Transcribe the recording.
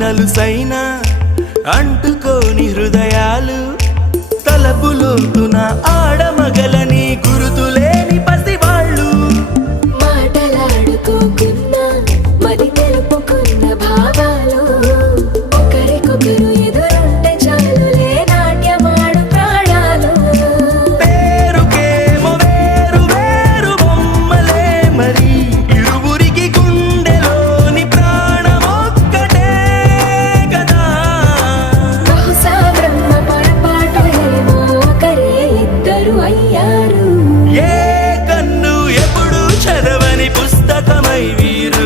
నలుసైన అంటుకోని హృదయాలు తలపులోతున ఆడమగలని గురుతులేని పసివాళ్ళు మాటలాడుకోకున్న మది తెలుపుకున్న భావాలు ఒకరికొకరు ఎదురుంటే చాలులే నాట్యమాడు ప్రాణాలు పేరుకేమో వేరు వేరు బొమ్మలే మరి ఇరువురికి గుండెలోని ప్రాణమొక్కటే కదా బహుశా బ్రహ్మ పొరపాటు ఏమో ఒకరే ఇద్దరు అయ్యారు ఏ కన్ను ఎప్పుడు చదవని పుస్తకమై వీరు